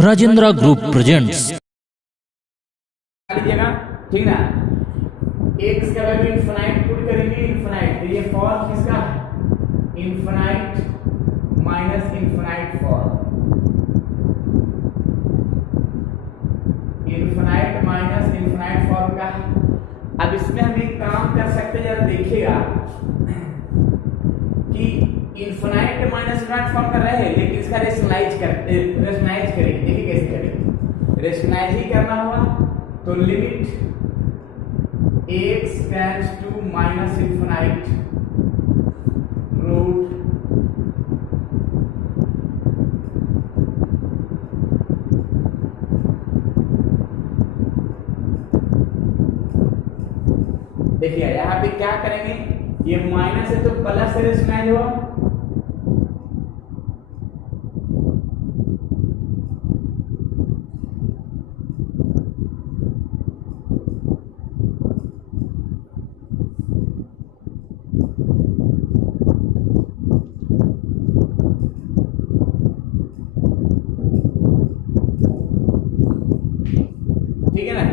Rajendra group presents. लीजिएगा, ठीक ना। एक्स का वैल्यू इनफिनाइट पुट करेंगे, इनफिनाइट, तो ये फॉर किसका है, infinite minus infinite for, infinite minus infinite for का। अब इसमें हम एक काम कर सकते हैं, जरा देखिएगा कि इनफिनाइट माइनस इनफिनाइट फॉर्म कर रहे हैं, लेकिन इसका रेशनलाइज करेंगे। देखिए कैसे करेंगे, रेशनलाइज ही करना होगा। तो limit x tends to minus infinite root देखिए यहाँ पे क्या करेंगे, ये माइनस है तो प्लस से रेशनलाइज होगा, ठीक है ना।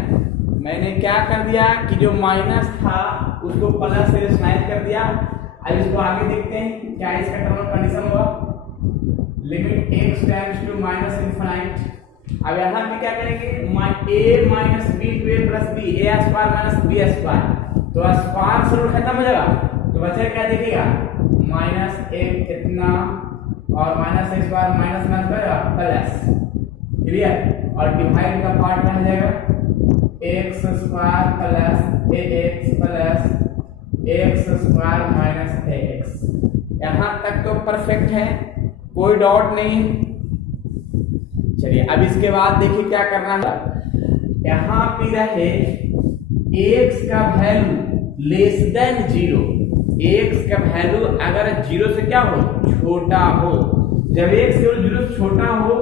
मैंने क्या कर दिया कि जो माइनस था उसको प्लस से रेशनलाइज कर दिया। अब इसको आगे देखते हैं क्या इसका टर्म कंडीशन होगा, limit x tends to minus infinite. अब यहाँ पे क्या करेंगे, a minus b to a plus b, a square minus b square, तो स्क्वायर से रूट खत्म हो जाएगा, तो बचा क्या देखिएगा, माइनस एक इतना और minus x square minus minus plus, clear. और डिवाइड का पार्ट में हो जाएगा x square plus ax plus x square minus ax। यहाँ तक तो परफेक्ट है, कोई डाउट नहीं। चलिए अब इसके बाद देखिए क्या करना है, यहाँ पे रहे x का वैल्यू लेस देन 0, x का वैल्यू अगर 0 से क्या हो, छोटा हो। जब x केवल 0 से छोटा हो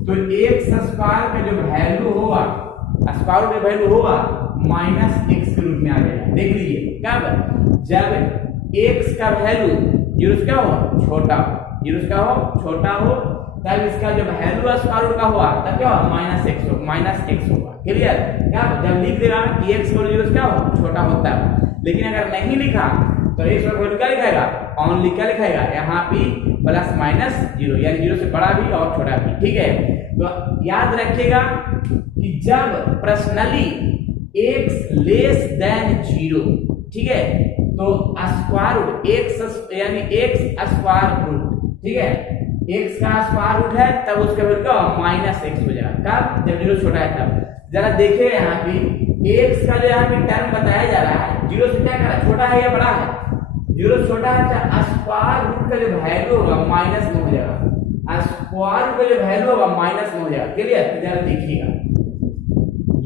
तो x स्क्वायर का जो वैल्यू होगा, स्क्वायर रूट का वैल्यू होगा माइनस x के रूप में आ जाएगा। देख लीजिए कब, जब x का वैल्यू 0 से क्या हो, छोटा हो, 0 से क्या हो, छोटा हो, तब इसका जो वैल्यू स्क्वायर रूट का हुआ तब क्या होगा, माइनस x होगा, क्लियर। क्या जब लिख देगा कि x को 0 से क्या हो, छोटा होता है, लेकिन अगर नहीं लिखा तो x का वैल्यू क्या लिखाएगा, ओनली क्या लिखाएगा, यहाँ पे प्लस माइनस 0, यानी 0 से बड़ा भी और छोटा भी, ठीक है। तो याद रखिएगा कि जब पर्सनली x लेस देन 0, ठीक है, तो स्क्वायर रूट x यानी x स्क्वायर रूट, ठीक है, x का स्क्वायर रूट है तब उसका वैल्यू क्या माइनस x हो जाएगा, कब, जब 0 छोटा है तब। जरा देखिए यहाँ पे x का जो यहाँ पे टर्म बताया जा रहा है, 0 से क्या कर रहा है, छोटा है या बड़ा है, 0 छोटा है, स्क्वायर रूट का जो वैल्यू होगा माइनस में हो जाएगा, स्क्वायर रूट का जो वैल्यू होगा माइनस में हो जाएगा, क्लियर। जरा देखिएगा,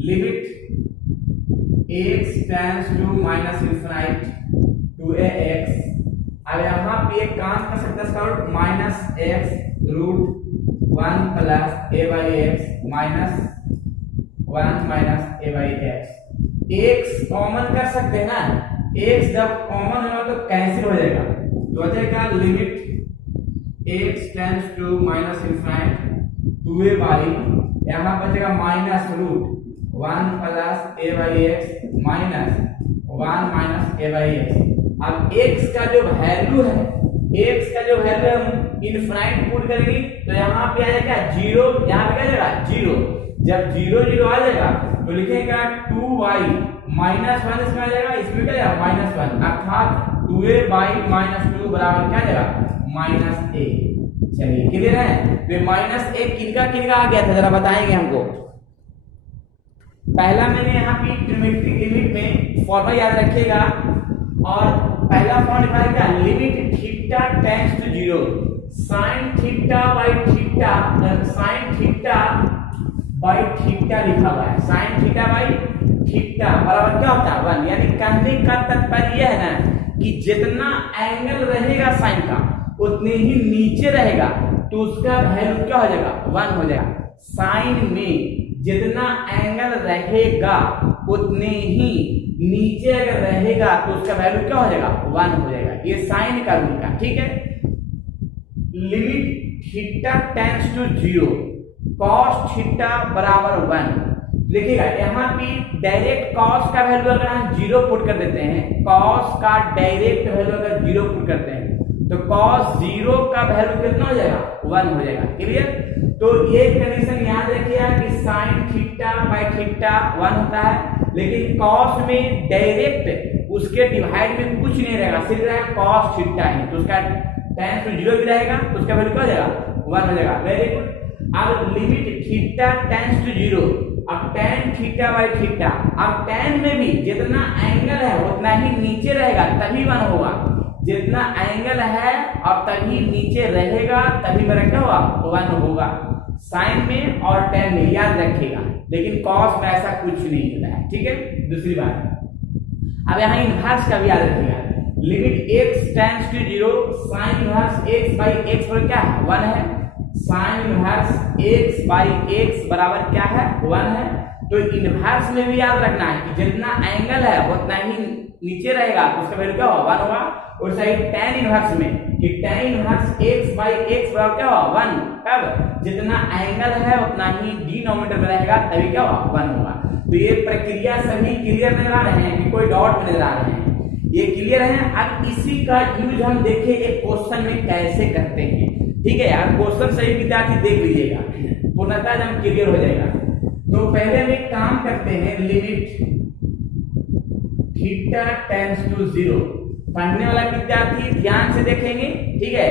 limit x tends to minus infinite to ax। अब यहाँ पे एक काम कर सकते हैं, इसका root minus x root 1 plus a by x minus 1 minus a by x। x common कर सकते हैं ना, x जब कॉमन होगा तो कैंसिल हो जाएगा, तो हो जाएगा limit x tends to minus infinite 2a by, यहाँ बचेगा minus root 1 plus a by x minus 1 minus a by x। अब x का जो वैल्यू है, x का जो वैल्यू हम इनफिनाइट पुट करेंगे तो यहाँ पे आ जाएगा 0, यहाँ पे क्या आ जाएगा 0। जब 0 0 आ जाएगा तो लिखेगा 2y माइनस 1, इसमें आ जाएगा, इसमें क्या जाएगा माइनस 1, अर्थात 2a बाई माइनस 2 बराबर क्या जाएगा माइनस a। चलिए क्लियर है। तो माइनस a किनका किनका आ गया था जरा बताएंगे हमको। पहला मैंने यहाँ पे ट्रिग्नोमेट्रिक लिमिट में फॉर्मूला याद रखिएगा, और पहला फॉर्मूला लिखा है limit theta tends to 0 sin theta by theta, sin theta by theta लिखा हुआ है, sin थीटा बाय थीटा बराबर क्या होता है 1। यानी कहने का तात्पर्य यह है ना कि जितना एंगल रहेगा साइन का उतने ही नीचे रहेगा तो उसका वैल्यू क्या हो जाएगा 1 हो जाएगा। साइन में जितना एंगल रहेगा उतने ही नीचे अगर रहेगा तो उसका वैल्यू क्या हो जाएगा 1 हो जाएगा, ये साइन का रूल का, ठीक है। Limit theta tends to 0 cos theta बराबर 1। देखिएगा यहाँ पे डायरेक्ट cos का वैल्यू अगर हम 0 पुट कर देते हैं, cos का डायरेक्ट वैल्यू अगर 0 पुट करते हैं तो cos 0 का वैल्यू कितना हो जाएगा, 1 हो जाएगा। क्लियर? तो ये कंडीशन याद रखिएगा कि sin थीटा बाय थीटा 1 होता है, लेकिन cos में डायरेक्ट उसके डिवाइड में कुछ नहीं रहेगा, सिर्फ रहेगा cos थीटा ही, तो उसका tan to 0 भी रहेगा तो उसका वैल्यू क्या हो जाएगा, 1 हो जाएगा। Very good. अब लिमिट थीटा टेंड्स टू 0, अब tan थीटा बाय थीटा, अब tan में भी जितना एंगल है उतना ही नीचे रहेगा तभी 1 होगा, जितना एंगल है और तभी नीचे रहेगा तभी मेरा क्या होगा, 1 होगा। साइन में और tan में याद रखिएगा, लेकिन cos में ऐसा कुछ नहीं होता है। ठीक है, दूसरी बात, अब यहाँ इनवर्स का भी याद रखिएगा। Limit x tends to 0, sine inverse x by x पर क्या है, 1 है। Sine inverse x by x बराबर क्या है, 1 है। तो इनवर्स में भी याद रखना है कि जितना एंगल है उतना ही नीचे रहेगा, उसका वैल्यू क्या होगा, 1 होगा। और सही tan इनवर्स में कि tan inverse x by x बराबर क्या होगा, 1। कब? जितना एंगल है उतना ही डिनोमिनेटर में रहेगा तभी क्या होगा, 1 होगा। तो ये प्रक्रिया सभी क्लियर नजर आ रहे हैं कि कोई डाउट नजर आ रहे हैं, ये क्लियर है। अब इसी का यूज हम देखें एक क्वेश्चन में कैसे करते हैं। ठीक है यार, क्वेश्चन सही विद्यार्थी देख लीजिएगा, पूर्णतः एकदम क्लियर हो जाएगा। तो पहले हम एक काम करते हैं, लिमिट थीटा टेंड्स टू 0, पढ़ने वाला विद्यार्थी ध्यान से देखेंगे। ठीक है,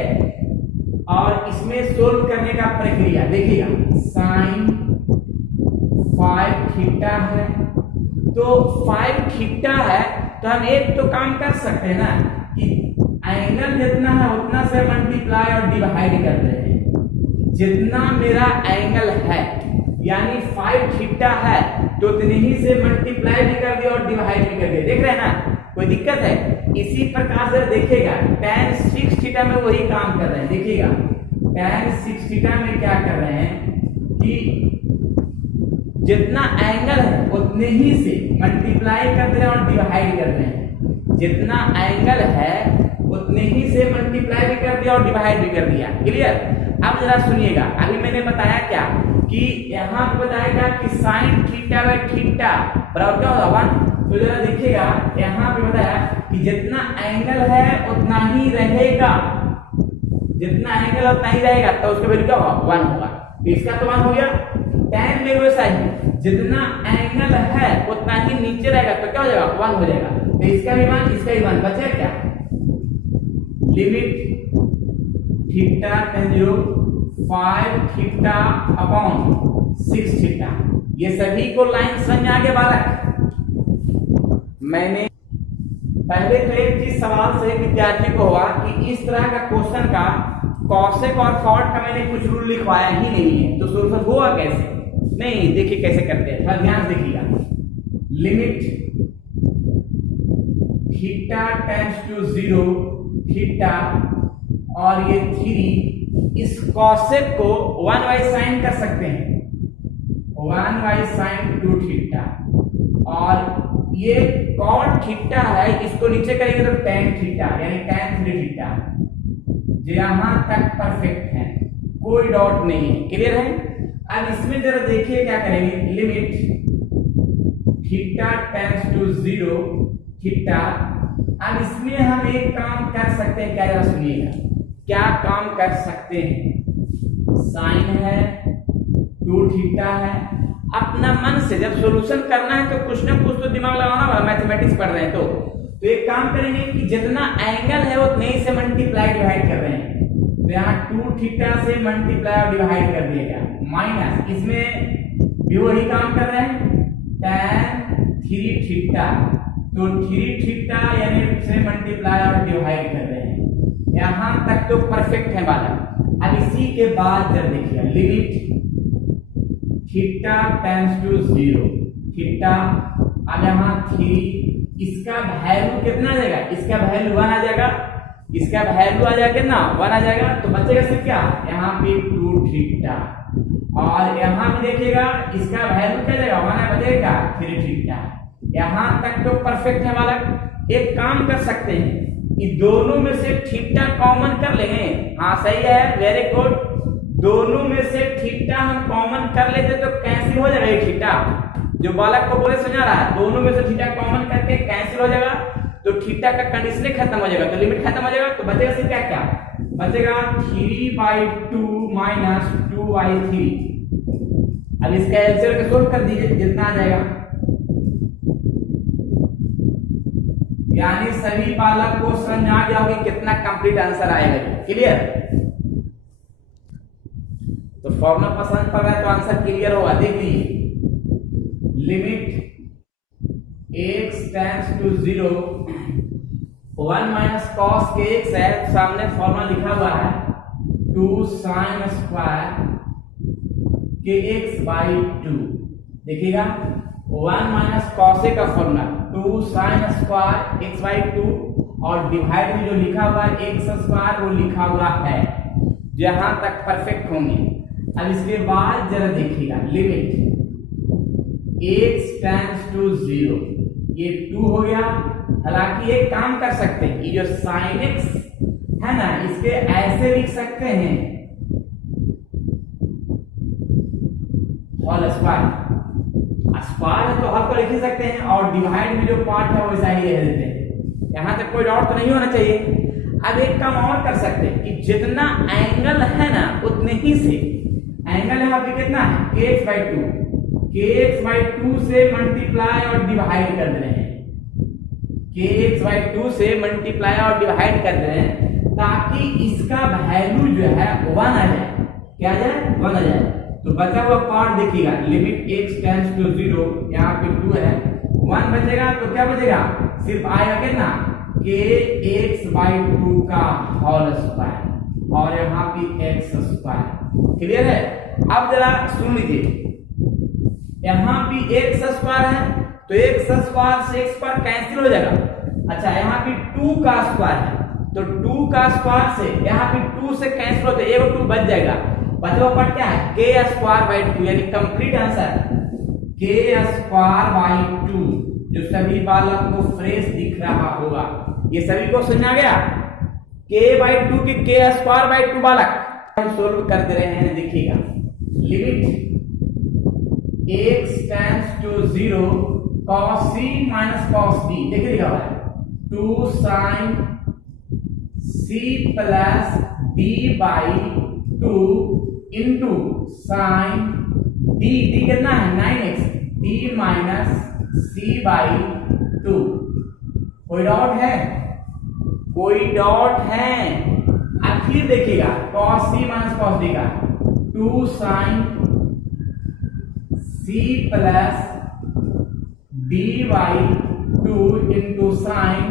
और इसमें सोल्व करने का प्रक्रिया देखिएगा। साइन 5 थीटा है, तो 5 थीटा है तो हम एक तो काम कर सकते हैं ना कि एंगल जितना है उतना से मल्टीप्लाई और डिवाइड कर रहे हैं। जितना मेरा एंगल है यानी 5 थीटा है तो उतने ही से मल्टीप्लाई भी कर दिया और डिवाइड भी कर दिया। देख रहे हैं ना, कोई दिक्कत है? इसी प्रकार से देखिएगा tan 6 थीटा में वही काम कर रहे हैं। देखिएगा tan 6 थीटा में क्या कर रहे हैं कि जितना एंगल है उतने ही से मल्टीप्लाई कर रहे हैं और डिवाइड कर रहे हैं। जितना एंगल है उतने ही से मल्टीप्लाई भी कर दिया और डिवाइड भी कर दिया। क्लियर? अब जरा सुनिएगा, अभी मैंने बताया क्या कि यहाँ पे बताएगा कि साइन थीटा बाय थीटा बराबर क्या होगा, 1। तो जरा देखिएगा यहाँ पे बताया कि जितना एंगल है उतना ही रहेगा, जितना एंगल उतना ही रहेगा, तो उसका वैल्यू क्या होगा, 1 होगा। तो इसका तो 1 हो गया। tan में वैसा ही जितना एंगल है उतना ही नीचे रहेगा तो क्या हो जाएगा, 1 हो जाएगा। तो इसका भी 1, इसका भी 1, बचा क्या, limit theta tends to 5 theta upon 6 theta. ये सभी को लाइन समझ में आगे बालक। मैंने पहले तो एक चीज सवाल से विद्यार्थी को हुआ कि इस तरह का क्वेश्चन का कॉसेक और कॉट का मैंने कुछ रूल लिखवाया ही नहीं है, तो सोल्यूशन हुआ कैसे? नहीं, देखिए कैसे करते हैं, थोड़ा ध्यान देखिएगा। Limit theta tends to 0 theta और ये 3, इस कॉसेक को 1 बाई साइन कर सकते हैं, 1 बाई साइन 2 थीटा, और ये कॉट थीटा है इसको नीचे करेंगे तो tan थीटा यानी tan 3 थीटा। यहां तक परफेक्ट है, कोई डाउट नहीं है। क्लियर है? अब इसमें जरा देखिए क्या करेंगे, limit theta tends to 0 theta. अब इसमें हम एक काम कर सकते हैं, क्या जरा सुनिएगा, क्या काम कर सकते हैं। साइन है 2 थीटा है, अपना मन से जब सॉल्यूशन करना है तो कुछ ना कुछ तो दिमाग लगाना होगा, मैथमेटिक्स पढ़ रहे हैं तो एक काम करेंगे कि जितना एंगल है उतने ही से मल्टीप्लाई डिवाइड कर रहे हैं, तो यहाँ 2 थीटा से मल्टीप्लाई और डिवाइड कर दिएगा, माइनस इसमें भी वही काम कर रहे हैं tan 3 थीटा, तो 3 थीटा यानी से मल्टीप्लाई और डिवाइड कर रहे हैं। यहां तक तो परफेक्ट है बालक। अब इसी के बाद जब देखिए limit theta tends to 0 theta, अब यहाँ 3, इसका वैल्यू कितना आ जाएगा, इसका वैल्यू 1 आ जाएगा, इसका वैल्यू आ जाएगा कितना, 1 आ जाएगा, तो बचेगा सिर्फ क्या, यहाँ पे 2 थीटा, और यहाँ भी देखिएगा इसका वैल्यू क्या जाएगा, 1 बचेगा 3 थीटा। यहाँ तक तो परफेक्ट है बालक। एक काम कर सकते हैं कि दोनों में से थीटा कॉमन कर लेंगे। हाँ सही है, वेरी गुड। दोनों में से थीटा हम कॉमन कॉमन कर लेते तो कैंसिल हो जाएगा ये थीटा, जो बालक को बोले समझा रहा है, दोनों में से थीटा कॉमन करके कैंसिल हो जाएगा, तो थीटा का कंडीशन खत्म हो जाएगा, तो लिमिट खत्म हो जाएगा, तो बचेगा सिर्फ क्या क्या बचेगा 3/2 माइनस 2/3। अब इसका एलसीएम को सोल्व कर दीजिए, जितना आ जाएगा, यानी सभी बालक को समझ आ गया होगा कितना कंप्लीट आंसर आएगा। क्लियर? तो फॉर्मूला पसंद पड़ रहा है तो आंसर क्लियर होगा। देख लीजिए, limit x tends to 0 1 minus cos के x है, सामने फॉर्मूला लिखा हुआ है 2 sin स्क्वायर के x बाई 2। देखिएगा 1 माइनस कॉस का formula 2 sin square x by 2 और डिवाइड में जो लिखा हुआ है x स्क्वायर वो लिखा हुआ है, जहां तक परफेक्ट होंगे। अब इसके बाद जरा देखिएगा, लिमिट x टेंड्स टू 0, ये 2 हो गया। हालांकि एक काम कर सकते हैं, ये जो sin x है ना, इसके ऐसे लिख सकते हैं होल स्क्वायर, स्क्वायर है तो हर को लिख ही सकते हैं, और डिवाइड में जो पार्ट है वैसा ही रह देते हैं। यहां तक कोई डाउट तो नहीं होना चाहिए। अब एक काम और कर सकते हैं कि जितना एंगल है ना उतने ही से, एंगल यहाँ पे कितना है kx/2 से मल्टीप्लाई और डिवाइड कर दे रहे हैं, kx/2 से मल्टीप्लाई और डिवाइड कर दे रहे हैं, ताकि इसका वैल्यू जो है 1 आ जाए। क्या आ जाए? 1 आ जाए। तो बचा हुआ पार्ट देखिएगा, लिमिट x टेंड्स टू 0, यहाँ पे 2 है, 1 बचेगा, तो क्या बचेगा? सिर्फ आएगा कितना kx/2 का होल स्क्वायर, और यहाँ पे x स्क्वायर। क्लियर है? अब जरा सुन लीजिए, यहाँ पे x स्क्वायर है तो x स्क्वायर से x स्क्वायर कैंसिल हो जाएगा। अच्छा, यहाँ पे 2 का स्क्वायर है तो 2 का स्क्वायर से यहाँ पे 2 से कैंसिल होते, एक 2 बच जाएगा। बचा हुआ पार्ट क्या है? k²/2, यानी कंप्लीट आंसर k²/2, जो सभी बालक को फ्रेश दिख रहा होगा। ये सभी को समझ आ गया? k/2 के k²/2 बालक हम सोल्व कर दे रहे हैं। देखिएगा, limit x tends to 0 cos c minus cos d, देखिए लिखा हुआ है 2 sin c plus d/2 into sine d कितना है 9x, d माइनस c/2। कोई डाउट है? कोई डाउट है? अब फिर देखिएगा cos c minus cos d का 2 sin c plus d/2 into sine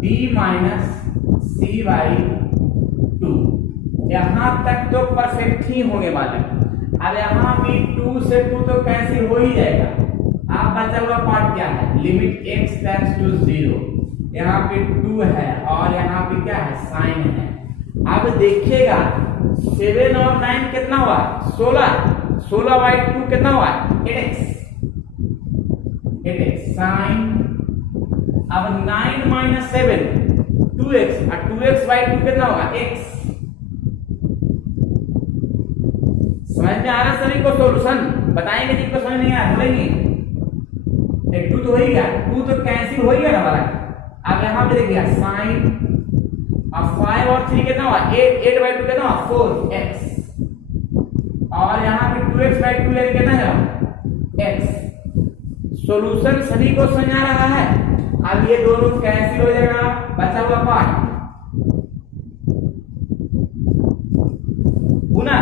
d minus c/2। यहां तक तो परफेक्ट ही होंगे बालक। अब यहां भी 2 से 2 तो कैंसिल हो ही जाएगा। अब बचा हुआ पार्ट क्या है? लिमिट x टेंड्स टू 0, यहाँ पे 2 है और यहाँ पे क्या है? साइन है। अब देखिएगा 7 और 9 कितना हुआ? 16/2 कितना हुआ? 8x sign. अब 9 माइनस 7 2x, और 2x/2 कितना होगा? x। समझ में आ रहा सभी को? सोल्यूशन बताएंगे, जिनको समझ नहीं आया बोलेंगे। 2 तो हो ही गया, 2 तो कैंसिल हो ही गया ना हमारा। अब यहाँ पे देखिएगा साइन, अब 5 और 3 कितना हुआ? 8/2 कितना हुआ? 4x, और यहाँ पे 2x/2 यानी कितना है? x। सॉल्यूशन सभी को समझ आ रहा है? अब ये दोनों कैंसिल हो जाएगा, बचा हुआ पार्ट पुनः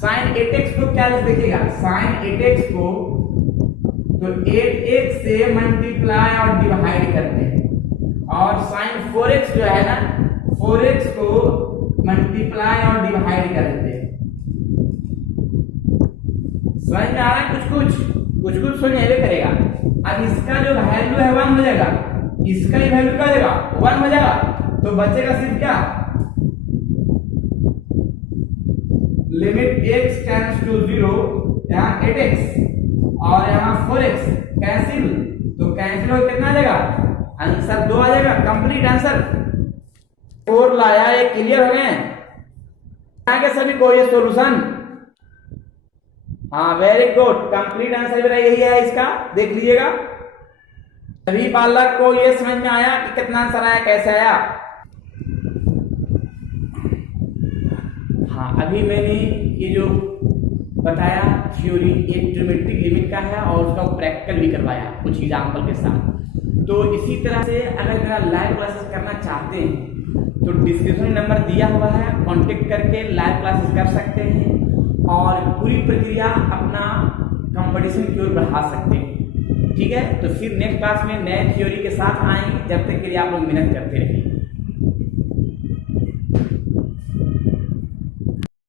sin 8x को क्या देखिएगा? sin 8x को तो 8x से मल्टीप्लाई और डिवाइड करते हैं, और sin 4x जो है ना 4x को मल्टीप्लाई और डिवाइड कर देते हैं। समझ में आ रहा है? कुछ कुछ समझ करेगा। अब इसका जो वैल्यू है 1 हो जाएगा, इसका ही वैल्यू क्या हो जाएगा? 1 हो जाएगा। तो बचेगा सिर्फ क्या? लिमिट x टेंड्स टू 0, यहाँ 8x और यहाँ 4x कैंसिल, तो कैंसिल हो कितना आ जाएगा? आंसर 2 आ जाएगा। कंप्लीट आंसर 4 लाया। ये क्लियर हो गए आगे सभी को? ये सॉल्यूशन हाँ वेरी गुड, कंप्लीट आंसर मेरा यही है इसका, देख लीजिएगा। सभी बालक को ये समझ में आया कि कितना आंसर आया, कैसे आया। हाँ अभी मैंने ये जो बताया थ्योरी एक ज्योमेट्रिक लिमिट का है और उसका प्रैक्टिकल भी करवाया कुछ एग्जाम्पल के साथ। तो इसी तरह से अगर मेरा लाइव क्लासेस करना चाहते हैं तो डिस्क्रिप्शन नंबर दिया हुआ है, कांटेक्ट करके लाइव क्लासेस कर सकते हैं और पूरी प्रक्रिया अपना कंपटीशन की ओर बढ़ा सकते हैं। ठीक है, तो फिर नेक्स्ट क्लास में नए थ्योरी के साथ आएंगे, जब तक के लिए आप लोग मेहनत करते रहिए।